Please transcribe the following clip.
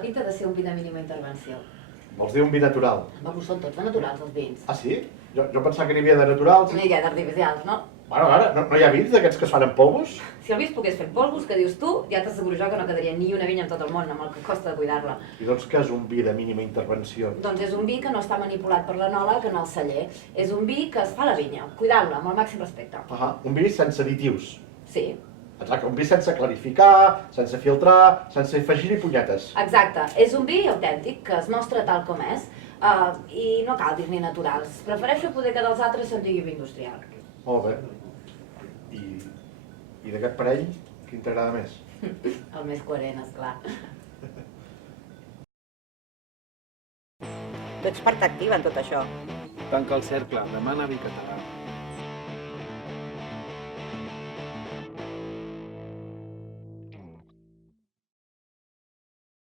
la pinta de ser un vi de mínima intervenció. Vols dir un vi natural? Ho són tots de naturals, els vins. Ah, sí? Jo pensava que n'hi havia de naturals. N'hi ha d'artificials, no? Bueno, ara, no hi ha vins d'aquests que es fan en polvos? Si el vi es pogués fer en polvos, que dius tu, ja t'asseguro jo que no quedaria ni una vinya en tot el món, amb el que costa de cuidar-la. I doncs què és un vi de mínima intervenció? Doncs és un vi que no està manipulat per l'enòleg en el celler. És un vi que es fa a la vinya, cuidant-la amb el màxim respecte. Un vi sense additius. Sí. Exacte, un vi sense clarificar, sense filtrar, sense afegir-hi punyetes. Exacte. És un vi autèntic, que es mostra tal com és, i no cal dir-ne naturals. Prefereixo poder que dels altres se'n digui vi industrial. Molt bé. I d'aquest parell, quin t'agrada més? El més coherent, esclar. Tu ets part activa en tot això. Tanca el cercle, demana vi català.